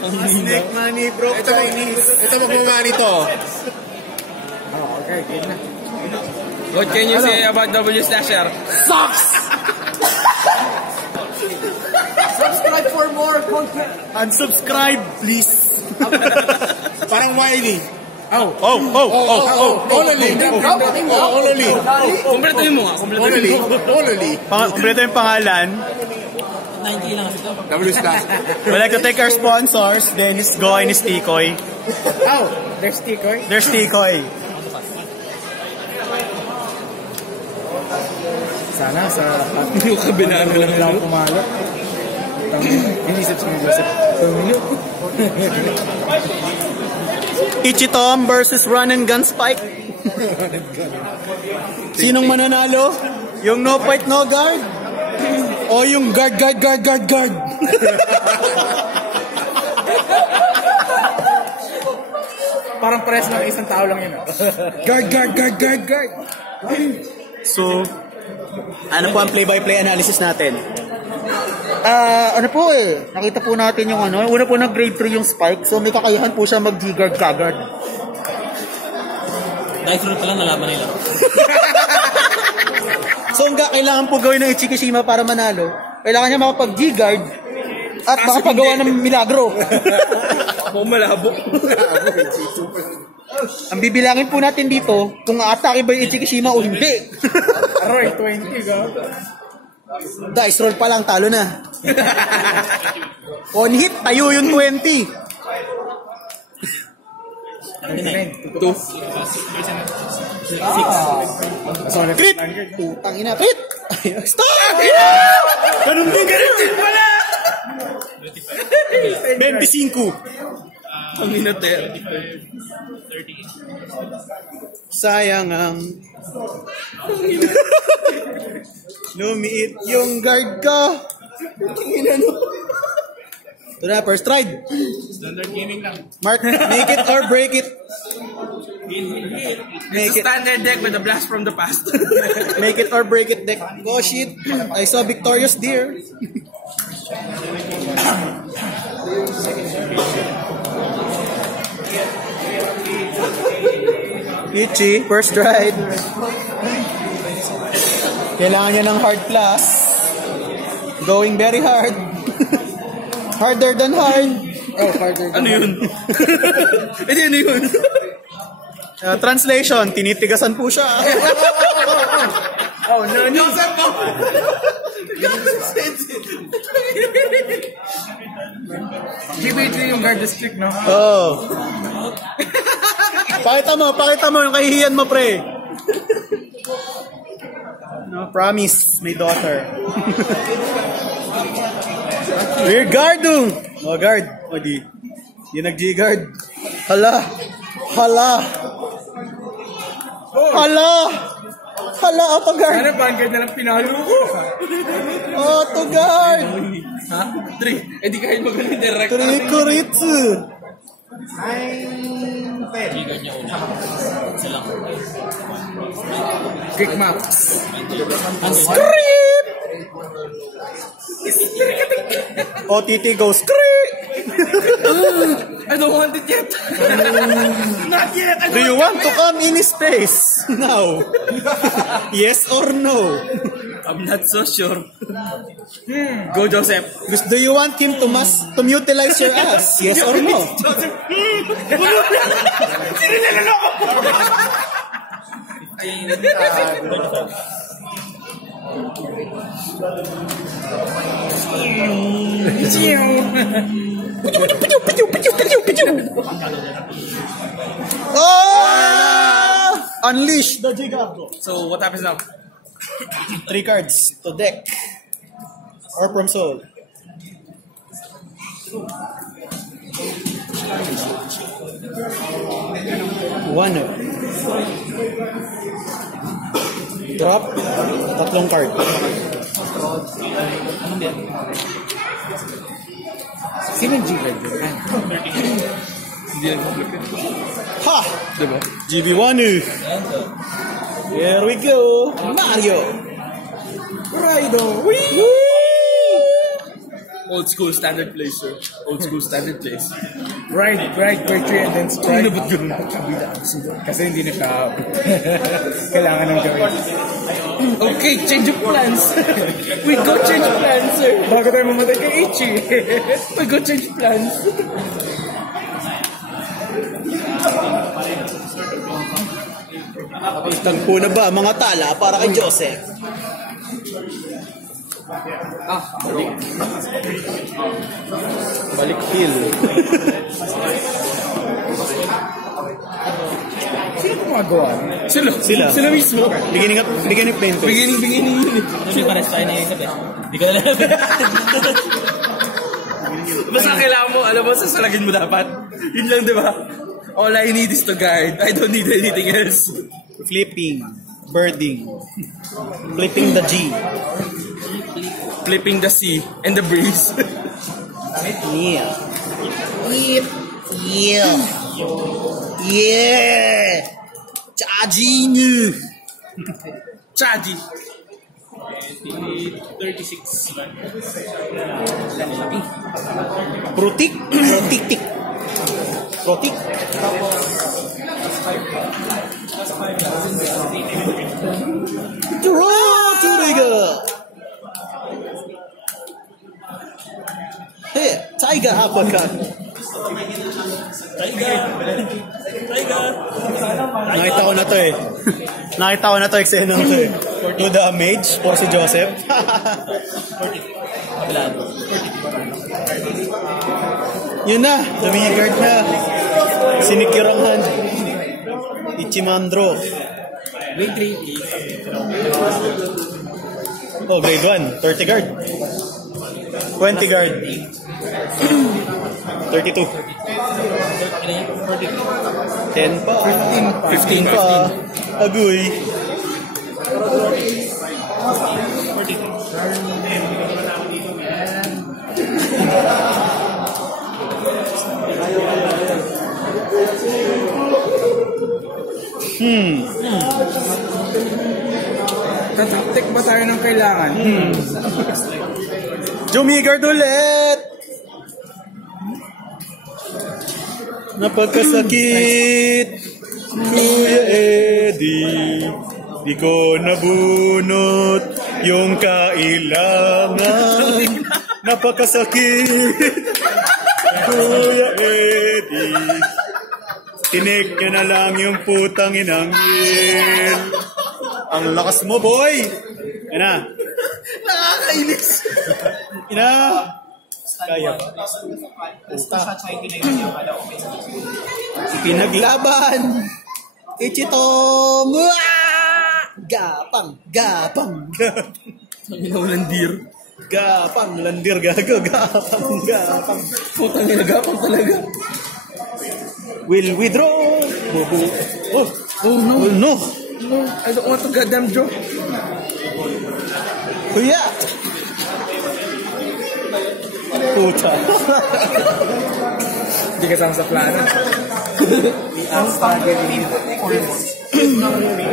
Snake money, bro. Ito magmamani to. Oh, okay, game na. What can you say about W Slasher? Sucks! Subscribe for more content. Unsubscribe, please. Parang Wiley. Oh. Only. Kumpletuhin mo nga. Only. Kompleto yung pangalan. 90 lang ito. W slash. We'd like to thank our sponsors, Dennis Go and Tikoy. Oh, there's Tikoy. There's Tikoy. Sana sa Yung kabinaan na lang. pumalot. Inisip sa mga Joseph. Ichitom versus Run and Gun Spike. Sinong mananalo? Yung no fight, no guard? O yung guard? Parang press lang, isang tao lang yun. Guard. So, ano po ang play-by-play analysis natin? Ano po nakita po natin yung una po nag-grade 3 yung Spike, so may kakayahan po siya mag-G-guard kagad. Dice roll pala nalaman nila. So kailangan po gawin ng Ichikishima para manalo, kailangan niya makapag-G-guard at makapagawa ng milagro. Ako malabo. Ang bibilangin po natin dito kung aatake ba yung Ichikishima o hindi. Aroy, 20 go. Dice roll pa lang, talo na. On hit, tayo yung 20. Crit! Putang ina, crit! Stop! Ganun din pala! 25. Ang minater. Sayang ang lumiit yung guard ko. Ito na, first ride. Standard gaming lang. Mark, make it or break it. It's a standard deck with a blast from the past. Make it or break it deck. Oh shit, I saw victorious deer. Ichi, first ride. Kailangan niya ng hard plus. Going very hard. Harder than hard. Oh, harder than Ano yun? Hindi, ano yun? Translation, tinitigasan po siya. Oh, no. Joseph mo! GB3 yung guard district, no? Oh. Pakita mo yung kahihiyan mo, pre. No, promise, may daughter. Rear guard, no guard. O di. Yung nag-G-guard. Hala, auto guard. Sana vanguard na lang pinalo ko. Auto guard. Ha? 3. Eh di kahit magaling direct. Kurikuritsu. Kick maps. Script! OTT goes script! I don't want it yet. Not yet. Do you want to come in space? Now. Yes or no? I'm not so sure. Go, Joseph. Do you want him to mutilize your ass? Yes or no? Joseph. Sino niloloko? Oh! Unleash the Gigardo. So, what happens now? 3 cards to deck. Or from soul. One. Drop. Tatlong card. Sino yung G-guard? Hindi yan complicated. Ha! Diba? GB1. Here we go. Mario. Raido. Woo! Old school standard place, sir. Old school standard place. Ride grade 3 and then strike. Ano ba't ganun? Kasi hindi na siya abot. Kailangan ng gawin. Okay, change of plans. We go change plans, sir. Bago tayo mamatay kay Ichi. We go change plans. Tagpo na ba mga tala para kay Joseph? Balik hill. Sino gumagawa? Sila mismo. Beginning of paint. Beginning. Kasi pares tayo naisip eh. Hindi ko na alam. Basta kailangan mo, alam mo, sasalagin mo dapat. Yun lang, di ba? All I need is to guide. I don't need anything else. Flipping. Birding. Flipping the G. Clipping the sea and the breeze. Yeah. Charging. Chaji. 36. Protik. Hey, Tiger uppercut. Nakita ko na to eksena ko eh. To the mage for si Joseph. Yun na, lumigard na. Sinikirang hand. Ichimandro. Grade 3. Oh, grade 1. 30 guard. 20 guard. 32. 10 pa. 15 pa. Agoy. Tataktik ba tayo ng kailangan? Jumigard ulit! Napagkasakit, Kuya Eddie. Di ko nabunot yung kailangan. Napagkasakit, Kuya Eddie. Tinik niya na lang yung putang inangil. Ang lakas mo, boy! Yan na. Nakakainis. Ina! Kaya ba? Pinaglaban! Ichitong! Gapang! Landir. Gapang! Landir gago! Gapang! Putang ina, gapang talaga. Will withdraw! Bobo! Oh no. Oh no! No, I don't want to goddamn draw. Kuya! Puta! Hindi kasama sa plano.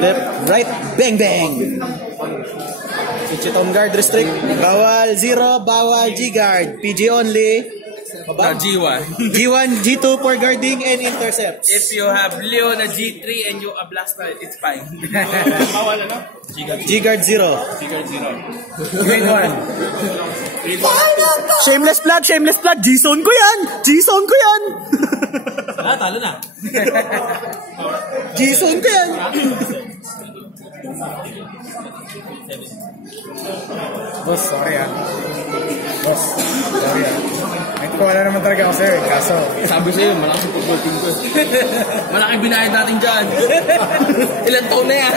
Left, right, bang bang! Ichitong guard restrict. Bawal 0, bawal G-guard. PG only. G1. G1, G2 for guarding and intercepts. If you have Leo na G3 and you a blaster, it's fine. Bawal ano? G-guard 0. Grade 1. Shameless plug! G-zone ko yan! Talo na. G-zone ko yan! Boss, sorry ah. Ay, ko wala naman talaga ako sir. Kaso, Sabi sa'yo, malakas yung football team ko. Malaki binayad natin dyan. Ilan taon na yan?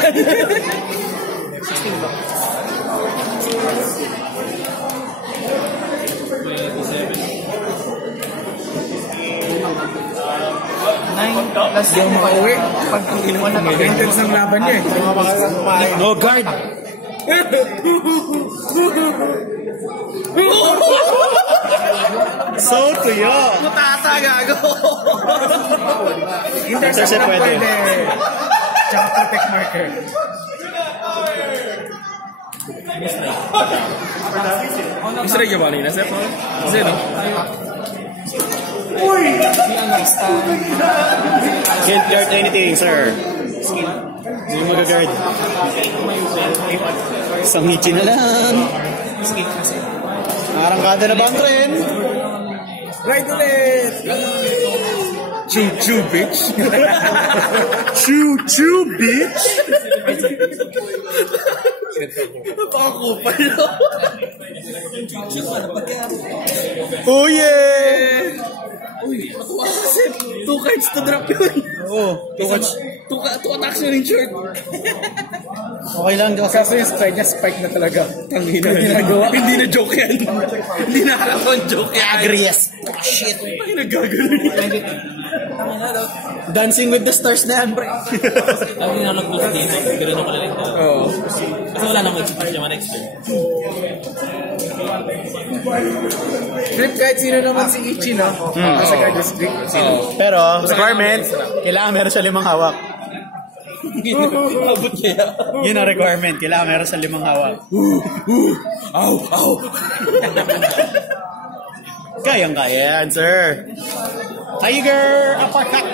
di ako makauwi. Pag intense ng laban niya eh. No guard! So tuyo! Mutata, gago. Intercept pwede. Tsaka protect marker. Mistrike yung kanina, sir? Kasi, no? Can't guard anything, sir. Hindi mo mag-guard. Isang hichi na lang. Arangkada na ba ang tren? Right ulit! Choo-choo, bitch! Choo-choo, bitch! Napakakupal, no? Oh, yeah! Kasi, 2 cards to drop yun. Oh, too much. 2 attacks yun in short. Okay lang, Diyos. Kaso yung strike niya, spike na talaga. Tangina na. Hindi na joke yan. Hindi na nakakataon joke yan. Agrees. Ay, nagagano yan. Dancing with the stars na yan, pre. Lagi na nag-plus din. Ganun ako lang ito. Oo. Kasi wala namang expert naman expert. Grip kahit sino naman si Ichi, no? Nasa Guardians Grip. Pero, requirement, kailangan meron siya 5 hawak. Abot kaya. Yun ang requirement. Kailangan meron siya 5 hawak. Ow, ow. Kayang-kaya yan, sir. Tiger uppercut.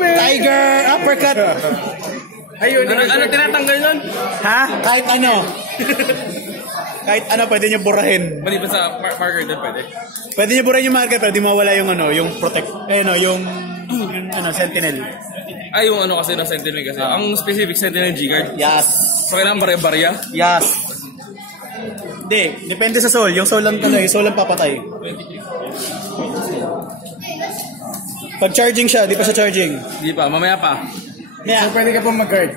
Tiger uppercut. Ayun, Ano tinatanggal nun? Ha? Kahit ano. Kahit ano, pwede nyo burahin. Mali ba sa marker din pwede? Pwede nyo burahin yung marker, pwede mawala yung ano, yung protect, yung sentinel. Ay, yung ano kasi na sentinel kasi. Ang specific sentinel G-guard. Yes. So, kailangan barya-barya. Yes. Hindi, depende sa soul. Yung soul lang yung soul lang papatay. Pag charging siya, di pa siya charging. Hindi pa, mamaya pa. Maya, pwede ka pa mag-guard.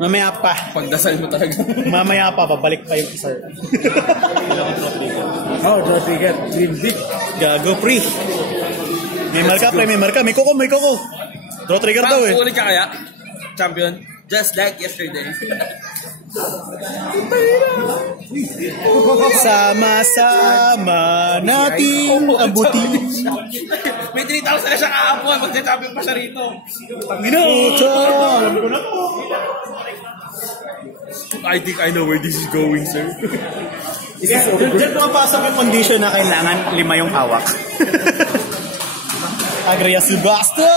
mamaya pa. Pagdasal mo talaga. Mamaya pa, babalik pa yung isa. Oh, draw trigger. Dream big. Gago, pre. May marka, pre, may marka. May koko, may koko. Draw trigger daw eh. Ulit ka kaya? Champion? Just like yesterday. Sama-sama nating abutin. May 3,000 na siya kahapon. Mag-champion pa siya rito. I think I know where this is going, sir. Diyan pumapasok yung condition na kailangan 5 yung hawak. Agrias basta!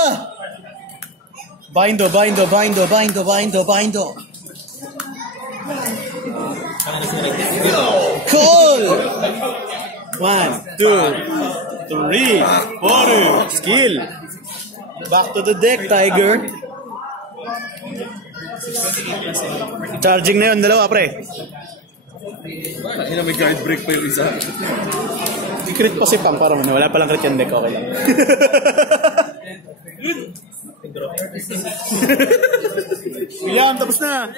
Bindo. Cool! 1, 2, 3, 4, skill. Back to the deck, Tiger. Charging na yun, dalawa, pre. Ay, may guard break pa yung isa. I-crit pa si Pang, parang wala palang crit yung deck, okay lang. William, tapos na.